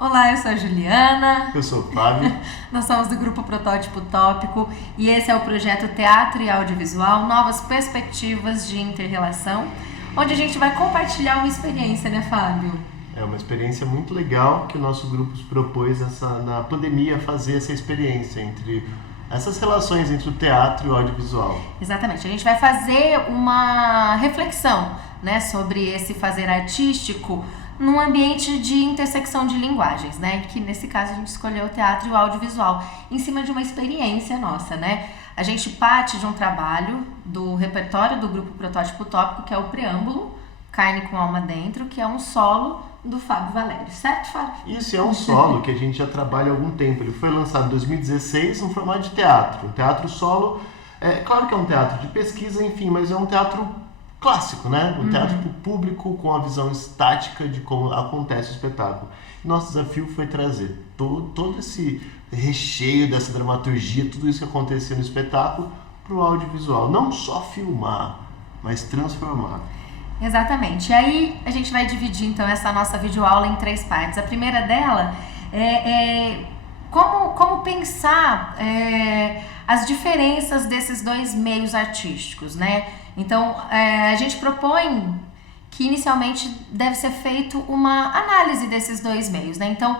Olá, eu sou a Juliana. Eu sou o Fábio. Nós somos do Grupo Protótipo Tópico e esse é o projeto Teatro e Audiovisual, Novas Perspectivas de Inter-Relação, onde a gente vai compartilhar uma experiência, né, Fábio? É uma experiência muito legal que o nosso grupo se propôs na pandemia fazer essa experiência entre essas relações entre o teatro e o audiovisual. Exatamente, a gente vai fazer uma reflexão, né, sobre esse fazer artístico num ambiente de intersecção de linguagens, né? Que nesse caso a gente escolheu o teatro e o audiovisual, em cima de uma experiência nossa, né? A gente parte de um trabalho do repertório do Grupo Protótipo Tópico, que é o Preâmbulo, Carne com Alma Dentro, que é um solo do Fábio Valério, certo, Fábio? Isso, é um solo que a gente já trabalha há algum tempo. Ele foi lançado em 2016 no formato de teatro. Um teatro solo, claro que é um teatro de pesquisa, enfim, mas é um teatro clássico, né? Um teatro para o público com a visão estática de como acontece o espetáculo. Nosso desafio foi trazer todo esse recheio dessa dramaturgia, tudo isso que aconteceu no espetáculo, para o audiovisual. Não só filmar, mas transformar. Exatamente. E aí a gente vai dividir então essa nossa videoaula em 3 partes. A primeira dela é como pensar as diferenças desses 2 meios artísticos, né? Então, a gente propõe que inicialmente deve ser feito uma análise desses 2 meios, né? Então,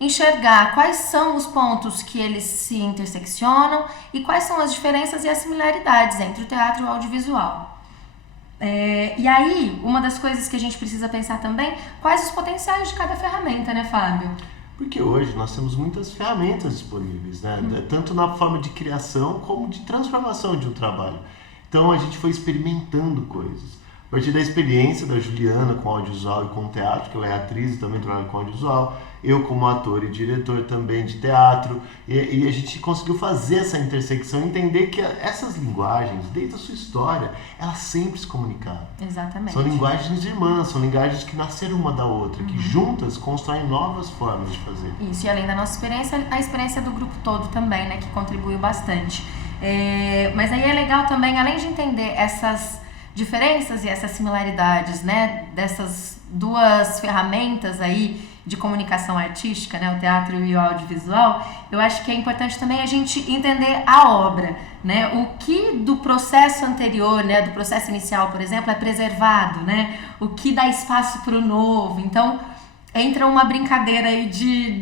enxergar quais são os pontos que eles se interseccionam e quais são as diferenças e as similaridades entre o teatro e o audiovisual. E aí, uma das coisas que a gente precisa pensar também, quais os potenciais de cada ferramenta, né, Fábio? Porque hoje nós temos muitas ferramentas disponíveis, né? Tanto na forma de criação como de transformação de um trabalho. Então a gente foi experimentando coisas. A partir da experiência da Juliana com audiovisual e com teatro, que ela é atriz e também trabalha com audiovisual, eu como ator e diretor também de teatro, e a gente conseguiu fazer essa intersecção, entender que essas linguagens, desde a sua história, elas sempre se comunicaram. Exatamente. São linguagens irmãs, são linguagens que nasceram uma da outra, que juntas constroem novas formas de fazer. Isso, e além da nossa experiência, a experiência do grupo todo também, né, que contribuiu bastante. Mas aí é legal também, além de entender essas diferenças e essas similaridades, né, dessas 2 ferramentas aí de comunicação artística, né, o teatro e o audiovisual, eu acho que é importante também a gente entender a obra, né, o que do processo anterior, né, do processo inicial, por exemplo, é preservado, né, o que dá espaço para o novo. Então, entra uma brincadeira aí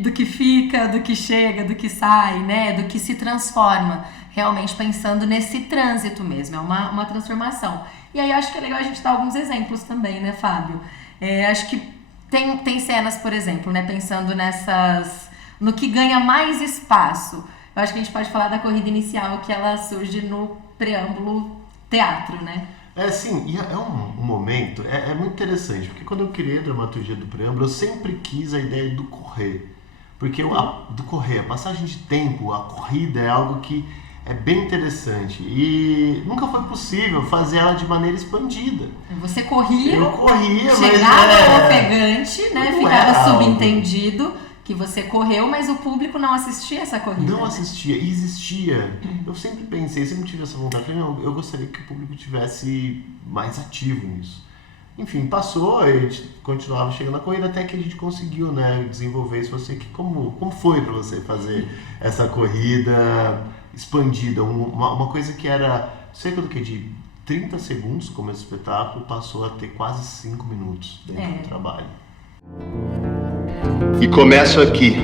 do que fica, do que chega, do que sai, né, do que se transforma, realmente pensando nesse trânsito mesmo, é uma transformação. E aí eu acho que é legal a gente dar alguns exemplos também, né, Fábio? Acho que tem cenas, por exemplo, né, pensando no que ganha mais espaço. Eu acho que a gente pode falar da corrida inicial, que ela surge no preâmbulo teatro, né? Sim, e é um momento, é muito interessante, porque quando eu criei a dramaturgia do preâmbulo, eu sempre quis a ideia do correr. Porque do correr, a passagem de tempo, a corrida é algo que é bem interessante e nunca foi possível fazer ela de maneira expandida. Você corria, eu corria, chegava ofegante, né? Ficava subentendido algo que você correu, mas o público não assistia essa corrida. Não assistia, existia. Eu sempre pensei, sempre tive essa vontade. Eu gostaria que o público tivesse mais ativo nisso. Enfim, passou, a gente continuava chegando na corrida até que a gente conseguiu, né, desenvolver isso. Como foi para você fazer essa corrida expandida? Uma coisa que era cerca de 30 segundos como esse espetáculo passou a ter quase 5 minutos dentro do trabalho. E começo aqui,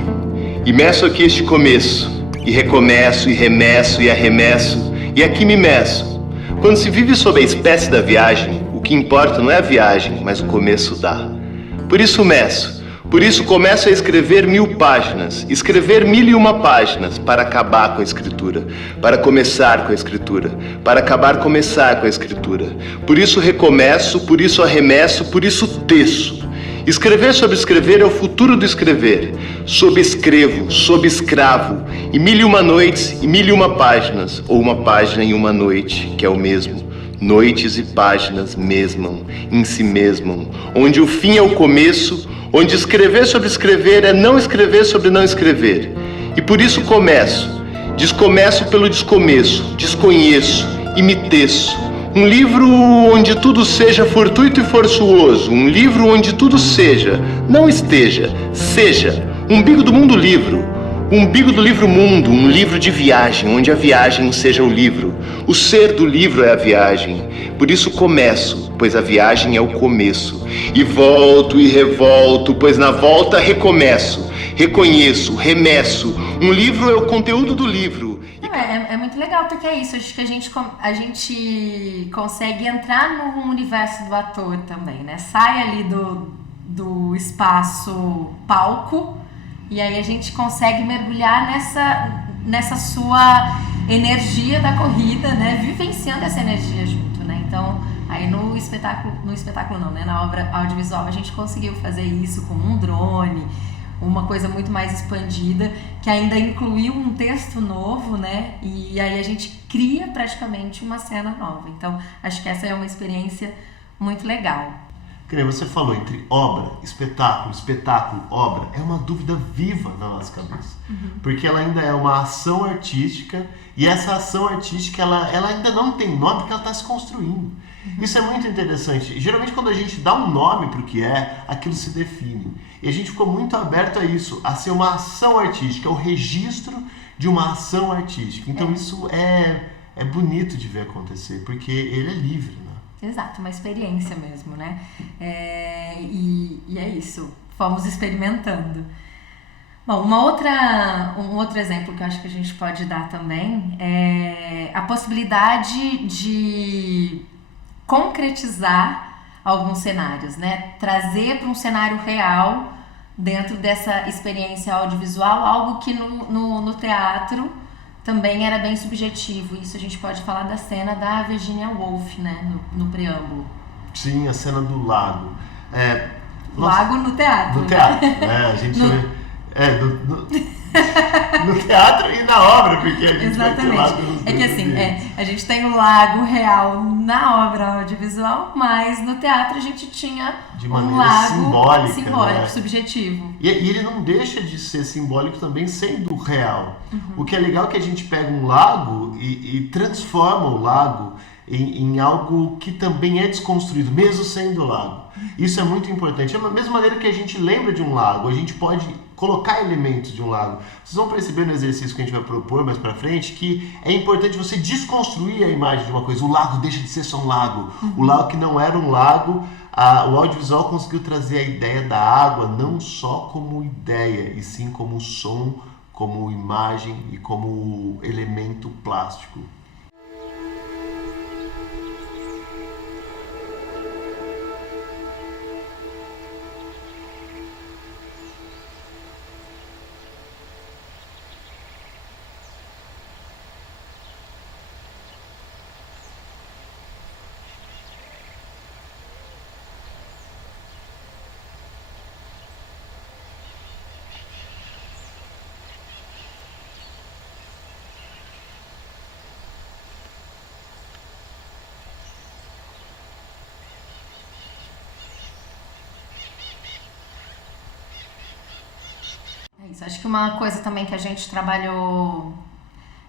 e meço aqui este começo, e recomeço, e remesso, e arremesso, e aqui me meço. Quando se vive sob a espécie da viagem, o que importa não é a viagem, mas o começo dá. Por isso meço, por isso começo a escrever 1000 páginas, escrever 1001 páginas, para acabar com a escritura, para começar com a escritura, para acabar começar com a escritura. Por isso recomeço, por isso arremesso, por isso teço. Escrever sobre escrever é o futuro do escrever. Sob escrevo, sob escravo, e 1001 noites e 1001 páginas, ou uma página em uma noite, que é o mesmo. Noites e páginas mesmam, em si mesmam, onde o fim é o começo, onde escrever sobre escrever é não escrever sobre não escrever. E por isso começo, descomeço pelo descomeço, desconheço e me teço. Um livro onde tudo seja fortuito e forçuoso, um livro onde tudo seja, não esteja, seja. Umbigo do Mundo Livro. O umbigo do livro mundo, um livro de viagem, onde a viagem seja o livro. O ser do livro é a viagem. Por isso começo, pois a viagem é o começo. E volto e revolto, pois na volta recomeço. Reconheço, remesso. Um livro é o conteúdo do livro. É muito legal, porque é isso. Acho que a gente consegue entrar no universo do ator também, né? Sai ali do espaço palco. E aí a gente consegue mergulhar nessa sua energia da corrida, né? Vivenciando essa energia junto, né? Então, aí no espetáculo não, né? Na obra audiovisual a gente conseguiu fazer isso com um drone, uma coisa muito mais expandida, que ainda incluiu um texto novo, né? E aí a gente cria praticamente uma cena nova. Então, acho que essa é uma experiência muito legal. Você falou entre obra, espetáculo, obra, é uma dúvida viva na nossa cabeça. Porque ela ainda é uma ação artística e essa ação artística ela ainda não tem nome porque ela está se construindo. Isso é muito interessante. Geralmente quando a gente dá um nome para o que é, aquilo se define. E a gente ficou muito aberto a isso, a ser uma ação artística, o registro de uma ação artística. Então isso é bonito de ver acontecer, porque ele é livre, né? Exato, uma experiência mesmo, né? E é isso, fomos experimentando. Bom, um outro exemplo que eu acho que a gente pode dar também é a possibilidade de concretizar alguns cenários, né? Trazer para um cenário real, dentro dessa experiência audiovisual, algo que no teatro também era bem subjetivo. Isso a gente pode falar da cena da Virginia Woolf, né, no preâmbulo. Sim, a cena do lago. Lago no teatro. No teatro, a gente... no teatro e na obra, porque a gente vai ter lago nos É que assim, a gente tem o lago real na obra audiovisual, mas no teatro a gente tinha um lago simbólico, né? Subjetivo. E ele não deixa de ser simbólico também sendo real. O que é legal é que a gente pega um lago e transforma o lago em algo que também é desconstruído, mesmo sendo lago. Isso é muito importante. É da mesma maneira que a gente lembra de um lago, a gente pode colocar elementos de um lago. Vocês vão perceber no exercício que a gente vai propor mais pra frente que é importante você desconstruir a imagem de uma coisa. O lago deixa de ser só um lago. O lago que não era um lago, o audiovisual conseguiu trazer a ideia da água não só como ideia, e sim como som, como imagem e como elemento plástico. Acho que uma coisa também que a gente trabalhou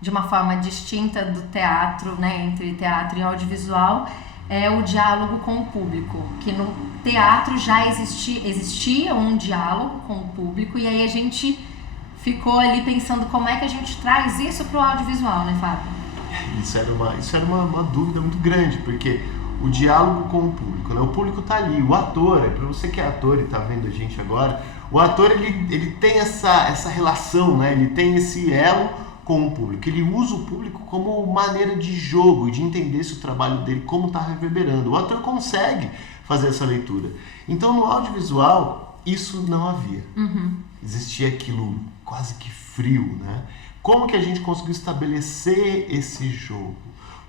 de uma forma distinta do teatro, né, entre teatro e audiovisual, é o diálogo com o público, que no teatro já existia um diálogo com o público, e aí a gente ficou ali pensando como é que a gente traz isso para o audiovisual, né, Fábio? Isso era uma dúvida muito grande, porque o diálogo com o público, né? O público tá ali, o ator, para você que é ator e tá vendo a gente agora, o ator ele tem essa relação, né? Ele tem esse elo com o público, ele usa o público como maneira de jogo, de entender se o trabalho dele, como está reverberando. O ator consegue fazer essa leitura. Então no audiovisual isso não havia. Existia aquilo quase que frio, né? Como que a gente conseguiu estabelecer esse jogo?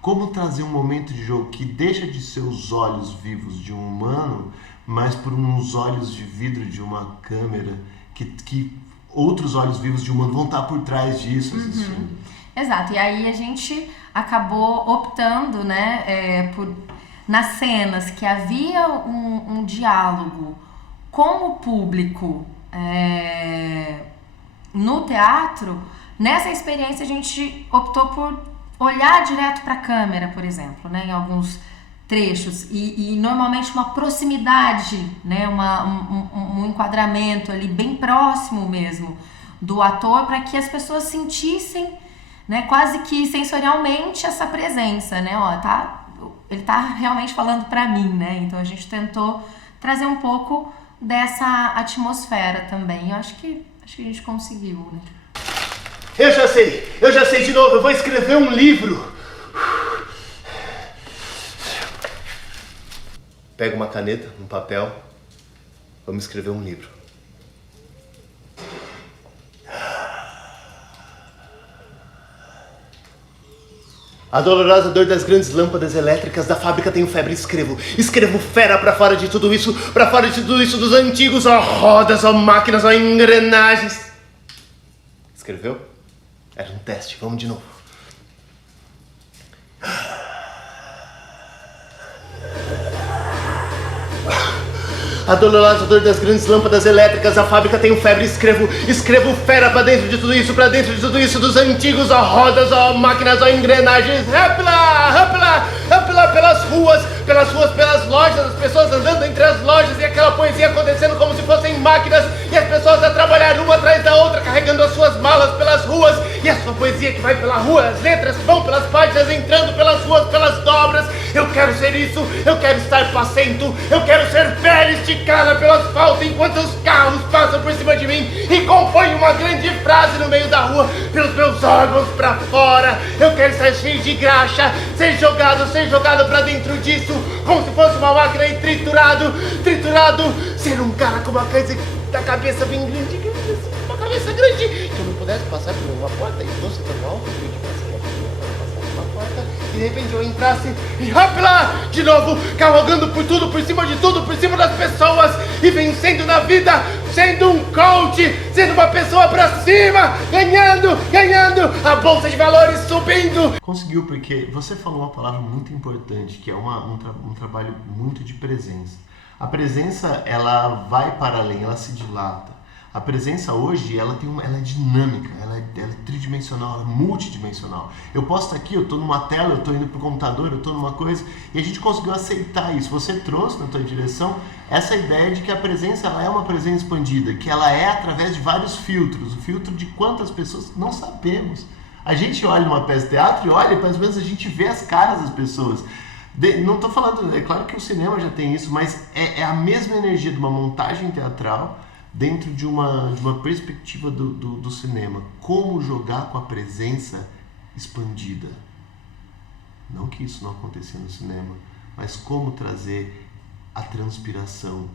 Como trazer um momento de jogo que deixa de ser os olhos vivos de um humano, mas por uns olhos de vidro de uma câmera, que outros olhos vivos de humano vão estar por trás disso assistindo. Exato, e aí a gente acabou optando, né, nas cenas que havia um diálogo com o público no teatro. Nessa experiência a gente optou por olhar direto para a câmera, por exemplo, né? Em alguns trechos e normalmente uma proximidade, né, um enquadramento ali bem próximo mesmo do ator para que as pessoas sentissem, né, quase que sensorialmente essa presença, né, ele tá realmente falando para mim, né, então a gente tentou trazer um pouco dessa atmosfera também. Eu acho que a gente conseguiu, né? Eu já sei de novo, eu vou escrever um livro. Pega uma caneta, um papel, vamos escrever um livro. A dolorosa dor das grandes lâmpadas elétricas da fábrica tenho febre, escrevo fera pra fora de tudo isso dos antigos, ó rodas, ó máquinas, ó engrenagens. Escreveu? Era um teste, vamos de novo. A dolorosa dor das grandes lâmpadas elétricas da fábrica tenho febre, escrevo fera pra dentro de tudo isso dos antigos, ó rodas, ó máquinas, ó engrenagens. Rápila pelas lojas, as pessoas andando entre as lojas e aquela poesia acontecendo como se fossem máquinas e as pessoas a trabalhar uma atrás da outra, carregando as suas malas pelas ruas e a sua poesia que vai pela rua, as letras que vão pelas páginas, entrando pelas ruas, pelas dobras. Eu quero ser isso, eu quero estar passento, eu quero ser pele esticada pelo asfalto enquanto os carros passam por cima de mim e compõem uma grande frase no meio da rua, pelos meus órgãos pra fora. Eu quero estar cheio de graxa, ser jogado pra dentro disso, como se fosse uma máquina e triturado, ser um cara com uma coisa da cabeça bem grande, uma cabeça grande, que eu não pudesse passar por uma porta e fosse tão alto que eu tivesse passar por uma porta e de repente eu entrasse e rápida de novo, cavalgando por tudo, por cima de tudo, por cima das pessoas e vencendo na vida, sendo um coach, sendo uma pessoa pra cima, ganhando, a bolsa de valores subindo. Conseguiu, porque você falou uma palavra muito importante, que é um trabalho muito de presença. A presença, ela vai para além, ela se dilata. A presença hoje, ela é dinâmica, ela é tridimensional, ela é multidimensional. Eu posso estar aqui, eu estou numa tela, eu estou indo para o computador, eu estou numa coisa, e a gente conseguiu aceitar isso. Você trouxe na tua direção essa ideia de que a presença, ela é uma presença expandida, que ela é através de vários filtros. O filtro de quantas pessoas não sabemos. A gente olha numa peça de teatro e olha, às vezes a gente vê as caras das pessoas. Não estou falando, é claro que o cinema já tem isso, mas é a mesma energia de uma montagem teatral dentro de uma perspectiva do cinema. Como jogar com a presença expandida. Não que isso não acontecia no cinema, mas como trazer a transpiração,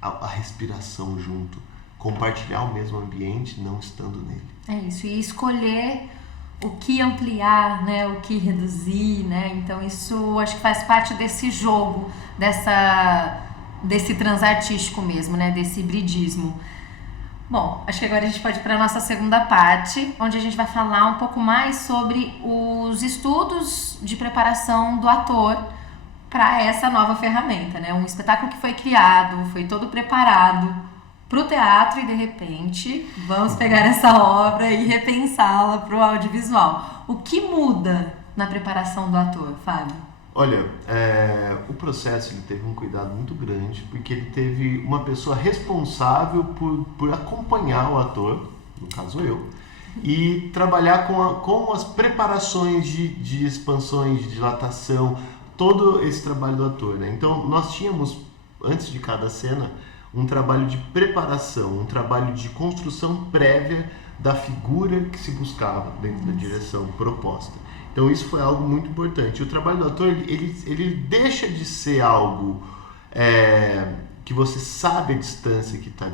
a respiração junto, compartilhar o mesmo ambiente não estando nele. É isso, e escolher o que ampliar, né, o que reduzir, né? Então isso acho que faz parte desse jogo, desse transartístico mesmo, né, desse hibridismo. Bom, acho que agora a gente pode ir para a nossa segunda parte, onde a gente vai falar um pouco mais sobre os estudos de preparação do ator para essa nova ferramenta, né? Um espetáculo que foi criado, foi todo preparado para o teatro e de repente vamos pegar essa obra e repensá-la para o audiovisual. O que muda na preparação do ator, Fábio? Olha, o processo ele teve um cuidado muito grande, porque ele teve uma pessoa responsável por acompanhar o ator, no caso eu, e trabalhar com as preparações de expansões, de dilatação, todo esse trabalho do ator, né? Então nós tínhamos, antes de cada cena, um trabalho de preparação, um trabalho de construção prévia da figura que se buscava dentro da direção proposta. Então isso foi algo muito importante. O trabalho do ator, ele deixa de ser algo que você sabe a distância que está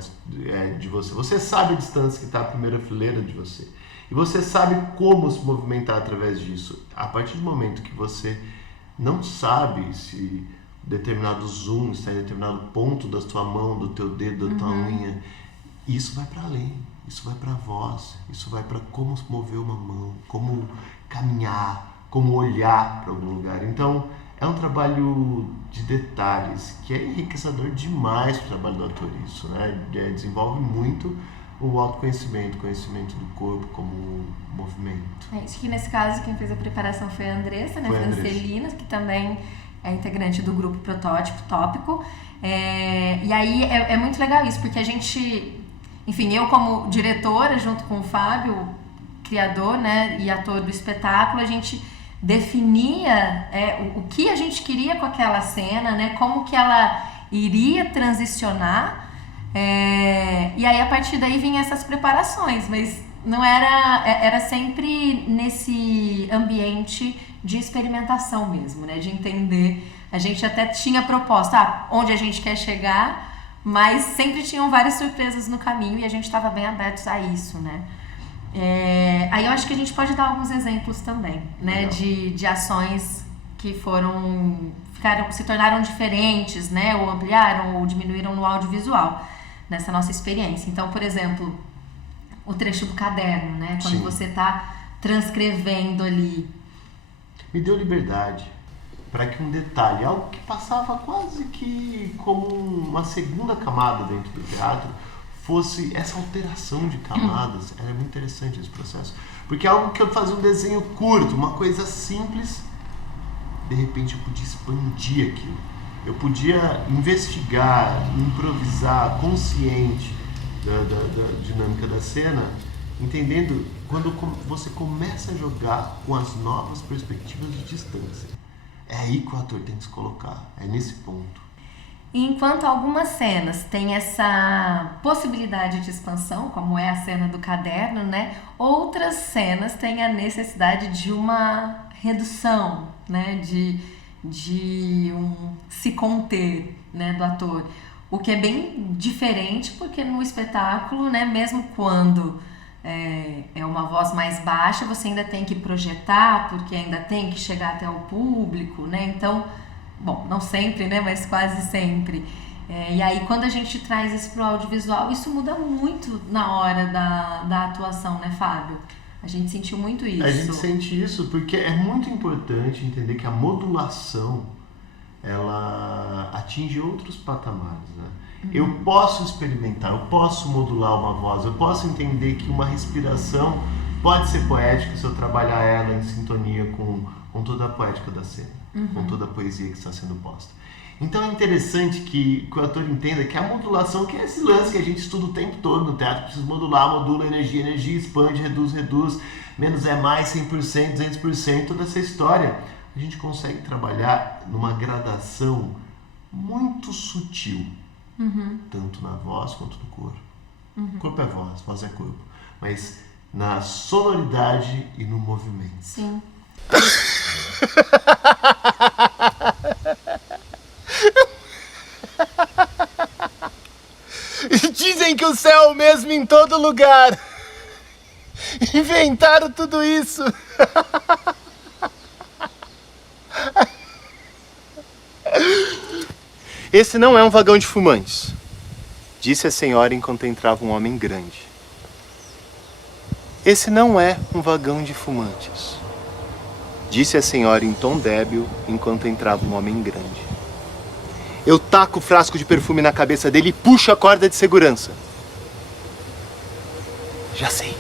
de você. Você sabe a distância que está a primeira fileira de você. E você sabe como se movimentar através disso. A partir do momento que você não sabe se determinado zoom está em determinado ponto da tua mão, do teu dedo, da tua unha, isso vai para além. Isso vai para a voz, isso vai para como mover uma mão, como caminhar, como olhar para algum lugar. Então, é um trabalho de detalhes que é enriquecedor demais para o trabalho do ator, isso, né? Desenvolve muito o autoconhecimento, conhecimento do corpo como movimento. Isso que nesse caso quem fez a preparação foi a Andressa, né? Francelina, que também é integrante do grupo Protótipo Tópico. E aí é muito legal isso, porque a gente, enfim, eu como diretora, junto com o Fábio, criador, né, e ator do espetáculo, a gente definia o que a gente queria com aquela cena, né, como que ela iria transicionar, e aí a partir daí vinha essas preparações, mas não era sempre nesse ambiente de experimentação mesmo, né, de entender. A gente até tinha proposta, onde a gente quer chegar, mas sempre tinham várias surpresas no caminho e a gente estava bem abertos a isso, né. Aí eu acho que a gente pode dar alguns exemplos também, né, de ações que se tornaram diferentes, né, ou ampliaram ou diminuíram no audiovisual, nessa nossa experiência. Então, por exemplo, o trecho do caderno, né, quando Sim. você está transcrevendo ali. Me deu liberdade para que um detalhe, algo que passava quase que como uma segunda camada dentro do teatro, fosse essa alteração de camadas. Era muito interessante esse processo, porque é algo que eu fazia um desenho curto, uma coisa simples, de repente eu podia expandir aquilo, eu podia investigar, improvisar, consciente da dinâmica da cena, entendendo quando você começa a jogar com as novas perspectivas de distância. É aí que o ator tem que se colocar, é nesse ponto. E enquanto algumas cenas têm essa possibilidade de expansão, como é a cena do caderno, né, outras cenas têm a necessidade de uma redução, né, de se conter, né, do ator. O que é bem diferente, porque no espetáculo, né, mesmo quando é uma voz mais baixa, você ainda tem que projetar, porque ainda tem que chegar até o público, né? Então, bom, não sempre, né, mas quase sempre. E aí, quando a gente traz isso para o audiovisual, isso muda muito na hora da atuação, né, Fábio? A gente sentiu muito isso. A gente sente isso porque é muito importante entender que a modulação, ela atinge outros patamares, né? Eu posso experimentar, eu posso modular uma voz, eu posso entender que uma respiração pode ser poética se eu trabalhar ela em sintonia com toda a poética da cena, com toda a poesia que está sendo posta. Então é interessante que o ator entenda que a modulação, que é esse lance que a gente estuda o tempo todo no teatro, precisa modular, modula energia, expande, reduz, menos é mais, 100%, 200%, toda essa história, a gente consegue trabalhar numa gradação muito sutil, tanto na voz quanto no corpo. Corpo é voz é corpo, mas na sonoridade e no movimento. Sim. Dizem que o céu é o mesmo em todo lugar. Inventaram tudo isso. Esse não é um vagão de fumantes, disse a senhora enquanto entrava um homem grande. Esse não é um vagão de fumantes, disse a senhora em tom débil enquanto entrava um homem grande. Eu taco o frasco de perfume na cabeça dele e puxo a corda de segurança. Já sei,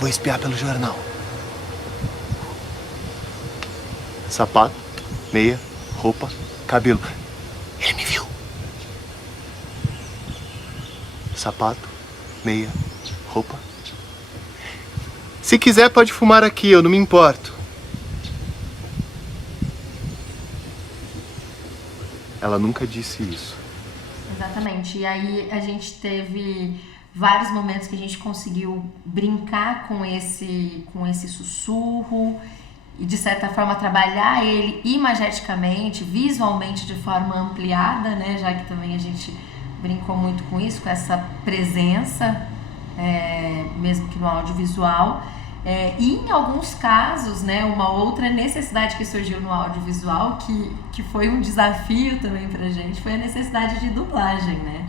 vou espiar pelo jornal. Sapato, meia, roupa, cabelo. Ele me viu. Sapato, meia, roupa. Se quiser pode fumar aqui, eu não me importo. Ela nunca disse isso. Exatamente. E aí a gente teve vários momentos que a gente conseguiu brincar com esse sussurro e, de certa forma, trabalhar ele imageticamente, visualmente, de forma ampliada, né? Já que também a gente brincou muito com isso, com essa presença, mesmo que no audiovisual. E em alguns casos, né, uma outra necessidade que surgiu no audiovisual, que foi um desafio também pra gente, foi a necessidade de dublagem, né?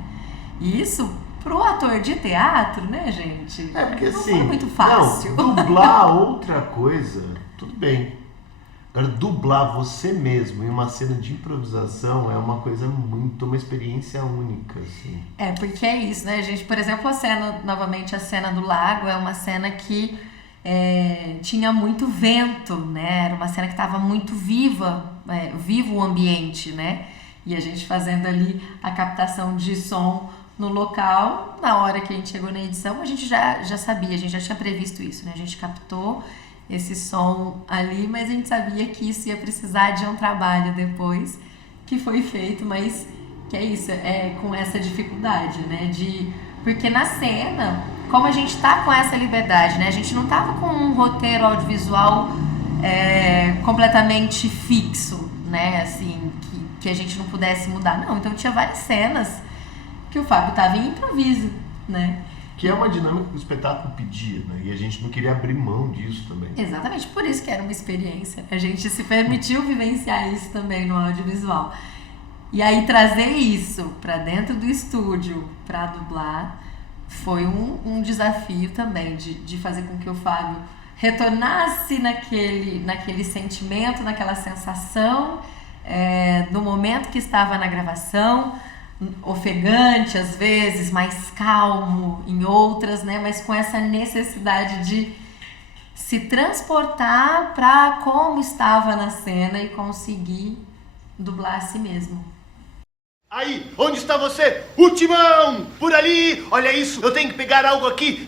E isso, pro ator de teatro, né, gente? Porque não assim, foi muito fácil. Não, dublar outra coisa, tudo bem. Agora, dublar você mesmo em uma cena de improvisação é uma coisa uma experiência única, assim. Porque é isso, né, gente? Por exemplo, novamente a cena do lago é uma cena que tinha muito vento, né? Era uma cena que estava muito vivo o ambiente, né? E a gente fazendo ali a captação de som no local, na hora que a gente chegou na edição, a gente já sabia, a gente já tinha previsto isso, né? A gente captou esse som ali, mas a gente sabia que isso ia precisar de um trabalho depois, que foi feito, mas que é isso, com essa dificuldade, né? Porque na cena, como a gente tá com essa liberdade, né? A gente não tava com um roteiro audiovisual completamente fixo, né? Assim, que a gente não pudesse mudar. Não, então tinha várias cenas que o Fábio tava em improviso, né? Que é uma dinâmica que o espetáculo pedia, né? E a gente não queria abrir mão disso também. Exatamente, por isso que era uma experiência. A gente se permitiu vivenciar isso também no audiovisual. E aí trazer isso para dentro do estúdio para dublar foi um desafio também de fazer com que o Fábio retornasse naquele sentimento, naquela sensação do momento que estava na gravação, ofegante às vezes, mais calmo em outras, né? Mas com essa necessidade de se transportar para como estava na cena e conseguir dublar a si mesmo. Aí, onde está você? O Timão! Por ali! Olha isso, eu tenho que pegar algo aqui.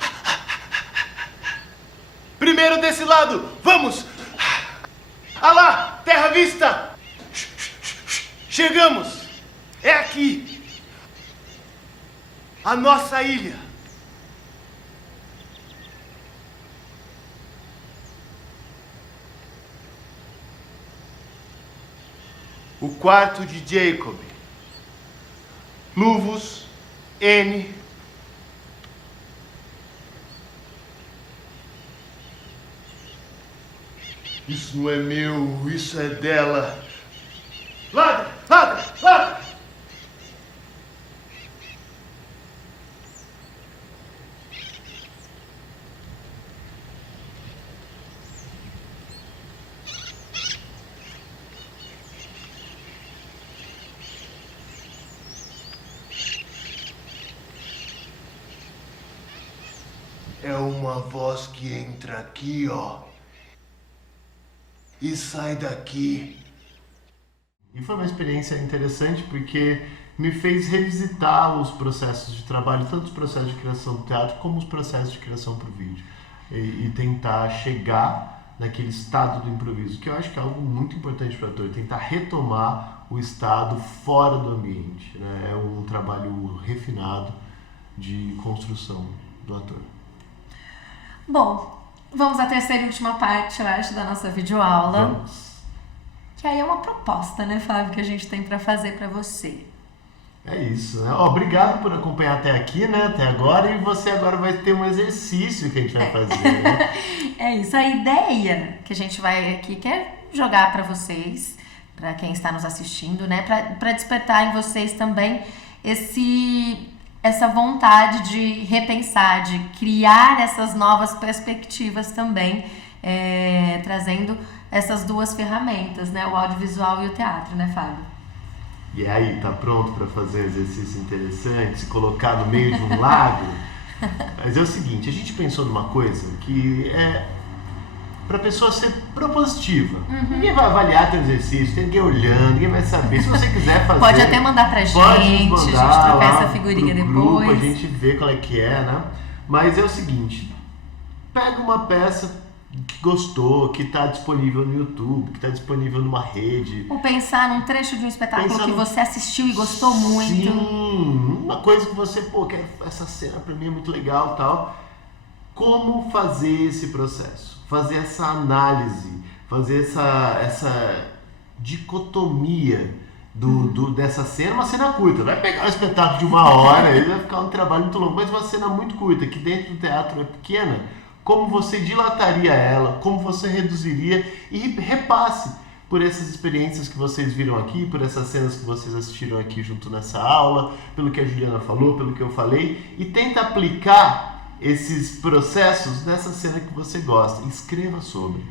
Primeiro desse lado, vamos! Ah lá, terra à vista! Chegamos! É aqui! A nossa ilha! O quarto de Jacob. Luvos, N. Isso não é meu, isso é dela. Ladra, ladra, ladra! É uma voz que entra aqui, ó. E sai daqui. E foi uma experiência interessante porque me fez revisitar os processos de trabalho, tanto os processos de criação do teatro como os processos de criação para o vídeo. E tentar chegar naquele estado do improviso, que eu acho que é algo muito importante para o ator, tentar retomar o estado fora do ambiente, né? É um trabalho refinado de construção do ator. Bom, vamos à terceira e última parte, eu acho, da nossa videoaula. Vamos. Que aí é uma proposta, né, Fábio, que a gente tem para fazer para você. É isso, né? Obrigado por acompanhar até aqui, né? Até agora. E você agora vai ter um exercício que a gente vai fazer, né? É isso. A ideia que a gente vai aqui quer jogar para vocês, para quem está nos assistindo, né? Para despertar em vocês também essa vontade de repensar, de criar essas novas perspectivas também, trazendo essas duas ferramentas, né? O audiovisual e o teatro, né, Fábio? E aí, tá pronto para fazer um exercício interessante, se colocar no meio de um lago? Mas é o seguinte, a gente pensou numa coisa que é para a pessoa ser propositiva. Ninguém vai avaliar teu exercício, tem ninguém olhando, ninguém vai saber. Se você quiser fazer... Pode até mandar pra gente, pode a gente mandar trocar essa figurinha pro depois. grupo, a gente vê qual é que é, né? Mas é o seguinte, pega uma peça que gostou, que está disponível no YouTube, que está disponível numa rede. Ou pensar num trecho de um espetáculo Pensar que você assistiu e gostou muito. Sim, uma coisa que você, essa cena pra mim é muito legal e tal. Como fazer esse processo? Fazer essa análise, fazer essa dicotomia dessa cena, uma cena curta. Vai pegar um espetáculo de 1 hora, ele vai ficar um trabalho muito longo, mas uma cena muito curta, que dentro do teatro é pequena. Como você dilataria ela, como você reduziria e repasse por essas experiências que vocês viram aqui, por essas cenas que vocês assistiram aqui junto nessa aula, pelo que a Juliana falou, pelo que eu falei, e tenta aplicar esses processos nessa cena que você gosta. Escreva sobre.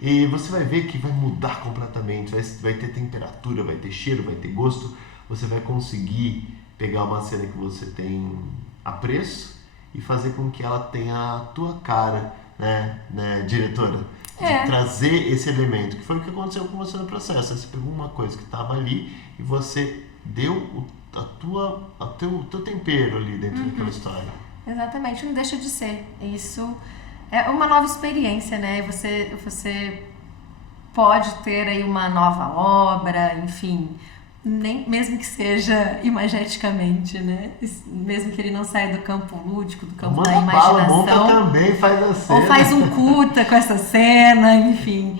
E você vai ver que vai mudar completamente, vai ter temperatura, vai ter cheiro, vai ter gosto. Você vai conseguir pegar uma cena que você tem apreço e fazer com que ela tenha a tua cara né, diretora? De trazer esse elemento, que foi o que aconteceu com você no processo. Você pegou uma coisa que estava ali e você deu o teu tempero ali dentro daquela história. Exatamente, não deixa de ser. Isso é uma nova experiência, né? Você pode ter aí uma nova obra, enfim, mesmo que seja imageticamente, né? Mesmo que ele não saia do campo lúdico, do campo da imaginação. Monta também, faz a cena. Ou faz um curta com essa cena, enfim.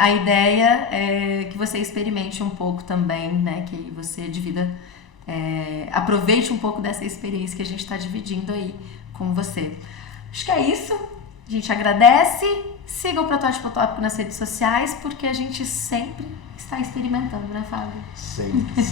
A ideia é que você experimente um pouco também, né? Que você divida, aproveite um pouco dessa experiência que a gente está dividindo aí com você. Acho que é isso. A gente agradece. Siga o Protótipo Utópico nas redes sociais, porque a gente sempre está experimentando, né, Fábio? Sempre.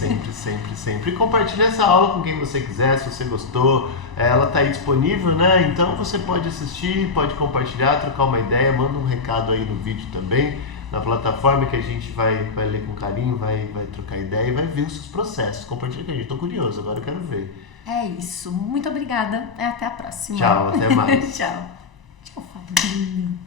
E compartilhe essa aula com quem você quiser, se você gostou. Ela está aí disponível, né? Então você pode assistir, pode compartilhar, trocar uma ideia, manda um recado aí no vídeo também, na plataforma, que a gente vai ler com carinho, vai trocar ideia e vai ver os seus processos. Compartilha com a gente. Estou curioso, agora eu quero ver. É isso. Muito obrigada. Até a próxima. Tchau, até mais. Tchau. Tchau, Fabinho.